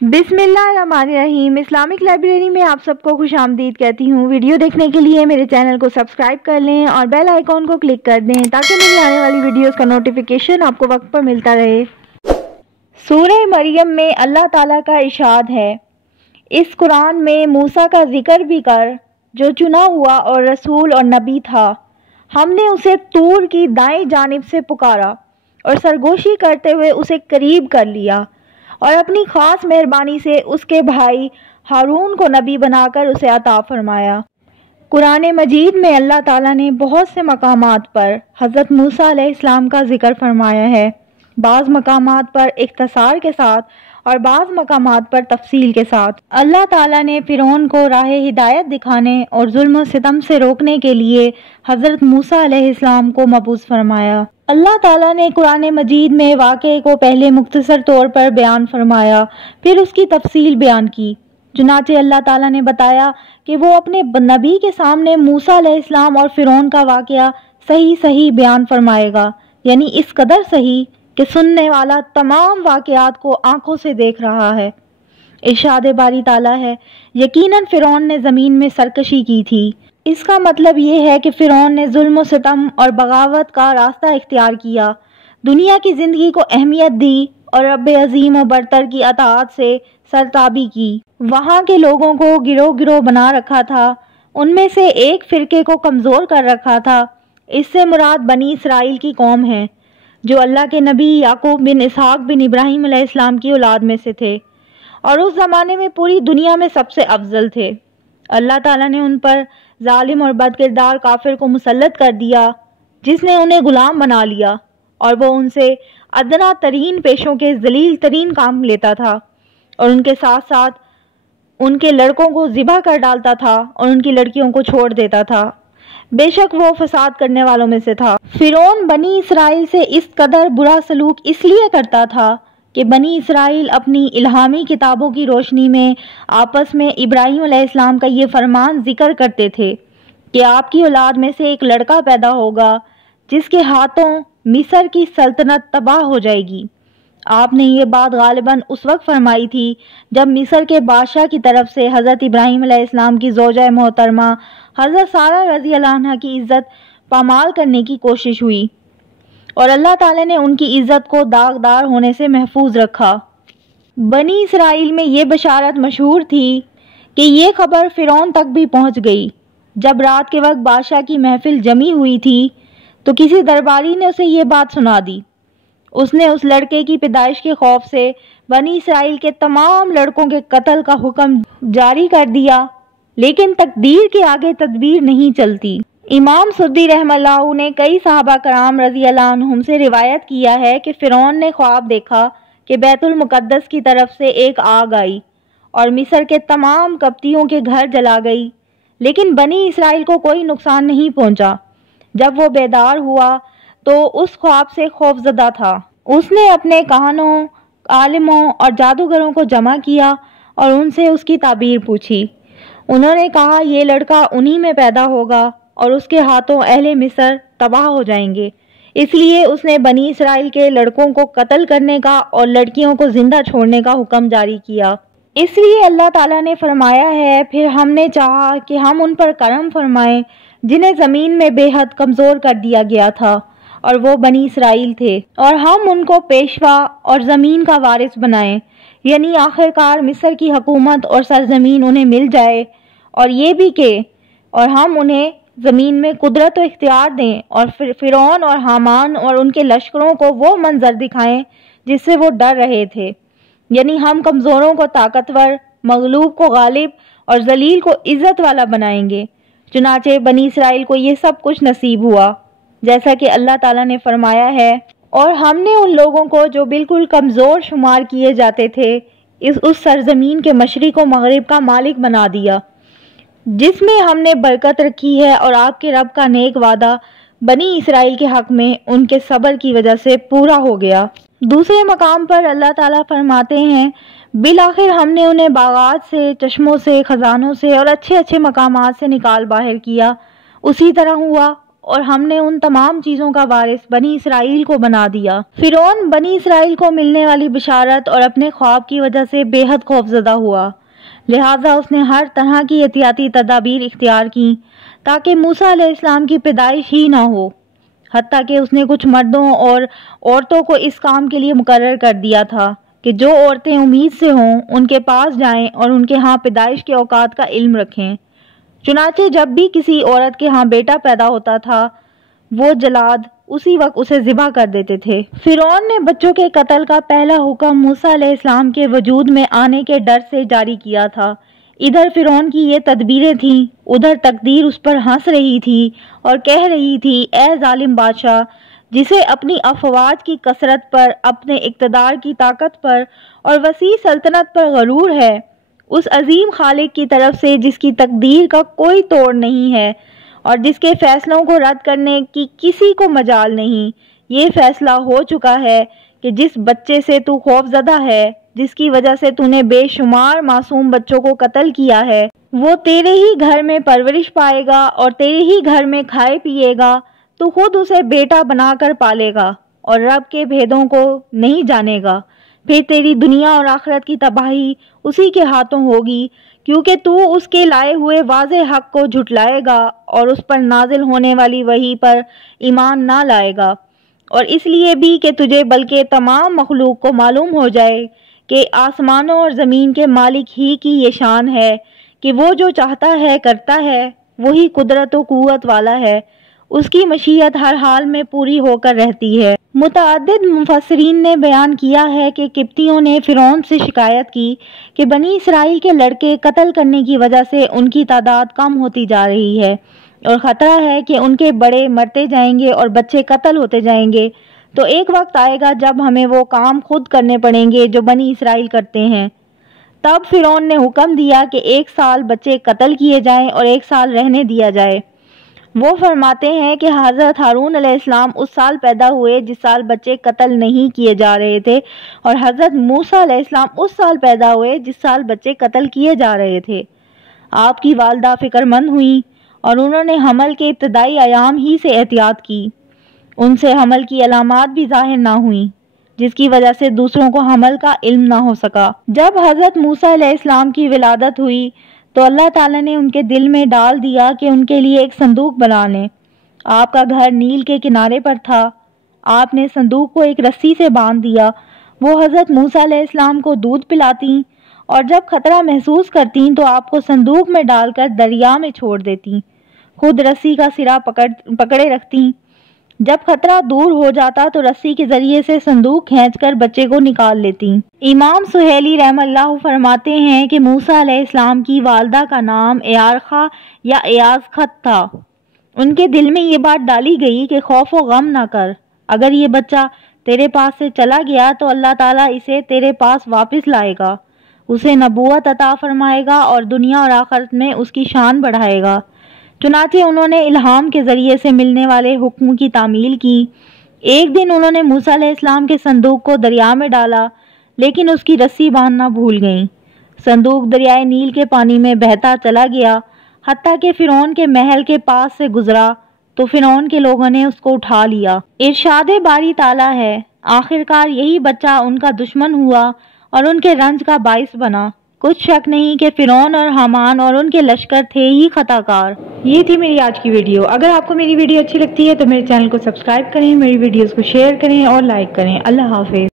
بسم اللہ الرحمن الرحیم۔ اسلامک لائبریری میں آپ سب کو خوش آمدید کہتی ہوں۔ ویڈیو دیکھنے کے لیے میرے چینل کو سبسکرائب کر لیں اور بیل آئیکن کو کلک کر دیں تاکہ میری آنے والی ویڈیوز کا نوٹیفیکیشن آپ کو وقت پر ملتا رہے۔ سورہ مریم میں اللہ تعالیٰ کا ارشاد ہے، اس قرآن میں موسیٰ کا ذکر بھی کر جو چنا ہوا اور رسول اور نبی تھا۔ ہم نے اسے طور کی دائیں جانب سے پکارا اور سرگوشی کرتے ہوئے اسے قریب کر لیا اور اپنی خاص مہربانی سے اس کے بھائی ہارون کو نبی بنا کر اسے عطا فرمایا۔ قرآن مجید میں اللہ تعالیٰ نے بہت سے مقامات پر حضرت موسیٰ علیہ السلام کا ذکر فرمایا ہے، بعض مقامات پر اختصار کے ساتھ اور بعض مقامات پر تفصیل کے ساتھ۔ اللہ تعالیٰ نے فرعون کو راہ ہدایت دکھانے اور ظلم و ستم سے روکنے کے لیے حضرت موسیٰ علیہ السلام کو مبعوث فرمایا۔ اللہ تعالیٰ نے قرآن مجید میں واقعے کو پہلے مختصر طور پر بیان فرمایا، پھر اس کی تفصیل بیان کی۔ چنانچہ اللہ تعالیٰ نے بتایا کہ وہ اپنے نبی کے سامنے موسیٰ علیہ السلام اور فرعون کا واقعہ صحیح بیان فرمائے گا، یعنی اس قدر صحیح کہ سننے والا تمام واقعات کو آنکھوں سے دیکھ رہا ہے۔ ارشاد باری تعالیٰ ہے، یقیناً فرعون نے زمین میں سرکشی کی تھی۔ اس کا مطلب یہ ہے کہ فرعون نے ظلم و ستم اور بغاوت کا راستہ اختیار کیا، دنیا کی زندگی کو اہمیت دی اور رب عظیم و برتر کی اطاعت سے سرتابی کی۔ وہاں کے لوگوں کو گروہ گروہ بنا رکھا تھا، ان میں سے ایک فرقے کو کمزور کر رکھا تھا۔ اس سے مراد بنی اسرائیل کی قوم ہے، جو اللہ کے نبی یعقوب بن اسحاق بن ابراہیم علیہ السلام کی اولاد میں سے تھے اور اس زمانے میں پوری دنیا میں سب سے افضل تھے۔ اللہ تعالیٰ نے ان پر ظالم اور بد کردار کافر کو مسلط کر دیا، جس نے انہیں غلام بنا لیا اور وہ ان سے ادنا ترین پیشوں کے ذلیل ترین کام لیتا تھا اور ان کے ساتھ ساتھ ان کے لڑکوں کو ذبح کر ڈالتا تھا اور ان کی لڑکیوں کو چھوڑ دیتا تھا۔ بے شک وہ فساد کرنے والوں میں سے تھا۔ فرعون بنی اسرائیل سے اس قدر برا سلوک اس لیے کرتا تھا کہ بنی اسرائیل اپنی الہامی کتابوں کی روشنی میں آپس میں ابراہیم علیہ السلام کا یہ فرمان ذکر کرتے تھے کہ آپ کی اولاد میں سے ایک لڑکا پیدا ہوگا جس کے ہاتھوں مصر کی سلطنت تباہ ہو جائے گی۔ آپ نے یہ بات غالباً اس وقت فرمائی تھی جب مصر کے بادشاہ کی طرف سے حضرت ابراہیم علیہ السلام کی زوجہ محترمہ حضرت سارہ رضی اللہ عنہ کی عزت پامال کرنے کی کوشش ہوئی اور اللہ تعالیٰ نے ان کی عزت کو داغدار ہونے سے محفوظ رکھا۔ بنی اسرائیل میں یہ بشارت مشہور تھی کہ یہ خبر فرعون تک بھی پہنچ گئی۔ جب رات کے وقت بادشاہ کی محفل جمی ہوئی تھی تو کسی درباری نے اسے یہ بات سنا دی۔ اس نے اس لڑکے کی پیدائش کے خوف سے بنی اسرائیل کے تمام لڑکوں کے قتل کا حکم جاری کر دیا، لیکن تقدیر کے آگے تدبیر نہیں چلتی۔ امام سدی رحمہ اللہ نے کئی صحابہ کرام رضی اللہ عنہم سے روایت کیا ہے کہ فرعون نے خواب دیکھا کہ بیت المقدس کی طرف سے ایک آگ آئی اور مصر کے تمام قبطیوں کے گھر جلا گئی، لیکن بنی اسرائیل کو کوئی نقصان نہیں پہنچا۔ جب وہ بیدار ہوا تو اس خواب سے خوفزدہ تھا۔ اس نے اپنے کہانوں، عالموں اور جادوگروں کو جمع کیا اور ان سے اس کی تعبیر پوچھی۔ انہوں نے کہا یہ لڑکا انہی میں پیدا ہوگا اور اس کے ہاتھوں اہل مصر تباہ ہو جائیں گے، اس لیے اس نے بنی اسرائیل کے لڑکوں کو قتل کرنے کا اور لڑکیوں کو زندہ چھوڑنے کا حکم جاری کیا۔ اس لیے اللہ تعالیٰ نے فرمایا ہے، پھر ہم نے چاہا کہ ہم ان پر کرم فرمائیں جنہیں زمین میں بے حد کمزور کر دیا گیا تھا، اور وہ بنی اسرائیل تھے، اور ہم ان کو پیشوا اور زمین کا وارث بنائیں، یعنی آخرکار مصر کی حکومت اور سرزمین انہیں مل جائے، اور یہ بھی کہ اور ہم انہیں زمین میں قدرت و اختیار دیں اور فرعون اور حامان اور ان کے لشکروں کو وہ منظر دکھائیں جس سے وہ ڈر رہے تھے، یعنی ہم کمزوروں کو طاقتور، مغلوب کو غالب اور ذلیل کو عزت والا بنائیں گے۔ چنانچہ بنی اسرائیل کو یہ سب کچھ نصیب ہوا، جیسا کہ اللہ تعالیٰ نے فرمایا ہے، اور ہم نے ان لوگوں کو جو بالکل کمزور شمار کیے جاتے تھے اس سرزمین کے مشرق و مغرب کا مالک بنا دیا، جس میں ہم نے برکت رکھی ہے، اور آپ کے رب کا نیک وعدہ بنی اسرائیل کے حق میں ان کے صبر کی وجہ سے پورا ہو گیا۔ دوسرے مقام پر اللہ تعالیٰ فرماتے ہیں، بالآخر ہم نے انہیں باغات سے، چشموں سے، خزانوں سے اور اچھے اچھے مقامات سے نکال باہر کیا، اسی طرح ہوا اور ہم نے ان تمام چیزوں کا وارث بنی اسرائیل کو بنا دیا۔ فرعون بنی اسرائیل کو ملنے والی بشارت اور اپنے خواب کی وجہ سے بے حد خوفزدہ ہوا، لہٰذا اس نے ہر طرح کی احتیاطی تدابیر اختیار کی تاکہ موسیٰ علیہ السلام کی پیدائش ہی نہ ہو، حتیٰ کہ اس نے کچھ مردوں اور عورتوں کو اس کام کے لیے مقرر کر دیا تھا کہ جو عورتیں امید سے ہوں ان کے پاس جائیں اور ان کے ہاں پیدائش کے اوقات کا علم رکھیں۔ چنانچہ جب بھی کسی عورت کے ہاں بیٹا پیدا ہوتا تھا وہ جلاد اسی وقت اسے ذبح کر دیتے تھے۔ فرعون نے بچوں کے قتل کا پہلا حکم موسیٰ علیہ السلام کے وجود میں آنے کے ڈر سے جاری کیا تھا۔ ادھر فرعون کی یہ تدبیریں تھیں، ادھر تقدیر اس پر ہنس رہی تھی اور کہہ رہی تھی، اے ظالم بادشاہ جسے اپنی افواج کی کثرت پر، اپنے اقتدار کی طاقت پر اور وسیع سلطنت پر غرور ہے، اس عظیم خالق کی طرف سے جس کی تقدیر کا کوئی توڑ نہیں ہے اور جس کے فیصلوں کو رد کرنے کی کسی کو مجال نہیں، یہ فیصلہ ہو چکا ہے کہ جس بچے سے تو خوف زدہ ہے، جس کی وجہ سے تو نے بے شمار معصوم بچوں کو قتل کیا ہے، وہ تیرے ہی گھر میں پرورش پائے گا اور تیرے ہی گھر میں کھائے پیے گا، تو خود اسے بیٹا بنا کر پالے گا اور رب کے بھیدوں کو نہیں جانے گا، پھر تیری دنیا اور آخرت کی تباہی اسی کے ہاتھوں ہوگی، کیونکہ تو اس کے لائے ہوئے واضح حق کو جھٹلائے گا اور اس پر نازل ہونے والی وحی پر ایمان نہ لائے گا، اور اس لیے بھی کہ تجھے بلکہ تمام مخلوق کو معلوم ہو جائے کہ آسمانوں اور زمین کے مالک ہی کی یہ شان ہے کہ وہ جو چاہتا ہے کرتا ہے، وہی قدرت و قوت والا ہے، اس کی مشیت ہر حال میں پوری ہو کر رہتی ہے۔ متعدد مفسرین نے بیان کیا ہے کہ قبطیوں نے فرعون سے شکایت کی کہ بنی اسرائیل کے لڑکے قتل کرنے کی وجہ سے ان کی تعداد کم ہوتی جا رہی ہے اور خطرہ ہے کہ ان کے بڑے مرتے جائیں گے اور بچے قتل ہوتے جائیں گے، تو ایک وقت آئے گا جب ہمیں وہ کام خود کرنے پڑیں گے جو بنی اسرائیل کرتے ہیں۔ تب فرعون نے حکم دیا کہ 1 سال بچے قتل کیے جائیں اور 1 سال رہنے دیا جائے۔ وہ فرماتے ہیں کہ حضرت ہارون علیہ السلام اس سال پیدا ہوئے جس سال بچے قتل نہیں کیے جا رہے تھے، اور حضرت موسیٰ علیہ السلام اس سال پیدا ہوئے جس سال بچے قتل کیے جا رہے تھے۔ آپ کی والدہ فکر مند ہوئیں اور انہوں نے حمل کے ابتدائی ایام ہی سے احتیاط کی، ان سے حمل کی علامات بھی ظاہر نہ ہوئیں جس کی وجہ سے دوسروں کو حمل کا علم نہ ہو سکا۔ جب حضرت موسیٰ علیہ السلام کی ولادت ہوئی تو اللہ تعالیٰ نے ان کے دل میں ڈال دیا کہ ان کے لیے ایک صندوق بنا لیں۔ آپ کا گھر نیل کے کنارے پر تھا، آپ نے صندوق کو ایک رسی سے باندھ دیا، وہ حضرت موسیٰ علیہ السلام کو دودھ پلاتیں اور جب خطرہ محسوس کرتیں تو آپ کو صندوق میں ڈال کر دریا میں چھوڑ دیتیں، خود رسی کا سرا پکڑے رکھتیں۔ جب خطرہ دور ہو جاتا تو رسی کے ذریعے سے صندوق کھینچ کر بچے کو نکال لیتیں۔ امام سہیلی رحم اللہ فرماتے ہیں کہ موسیٰ علیہ السلام کی والدہ کا نام ایارخا یا ایازخت تھا۔ ان کے دل میں یہ بات ڈالی گئی کہ خوف و غم نہ کر، اگر یہ بچہ تیرے پاس سے چلا گیا تو اللہ تعالیٰ اسے تیرے پاس واپس لائے گا، اسے نبوت عطا فرمائے گا اور دنیا اور آخرت میں اس کی شان بڑھائے گا۔ چنانچہ انہوں نے الہام کے ذریعے سے ملنے والے حکم کی تعمیل کی۔ ایک دن انہوں نے موسیٰ علیہ السلام کے صندوق کو دریا میں ڈالا، لیکن اس کی رسی باندھنا بھول گئیں۔ صندوق دریائے نیل کے پانی میں بہتا چلا گیا، حتیٰ کہ فرعون کے محل کے پاس سے گزرا تو فرعون کے لوگوں نے اس کو اٹھا لیا۔ ارشاد باری تعالیٰ ہے، آخرکار یہی بچہ ان کا دشمن ہوا اور ان کے رنج کا باعث بنا۔ کچھ شک نہیں کہ فرعون اور حامان اور ان کے لشکر تھے ہی خطا کار۔ یہ تھی میری آج کی ویڈیو۔ اگر آپ کو میری ویڈیو اچھی لگتی ہے تو میرے چینل کو سبسکرائب کریں، میری ویڈیوز کو شیئر کریں اور لائک کریں۔ اللہ حافظ۔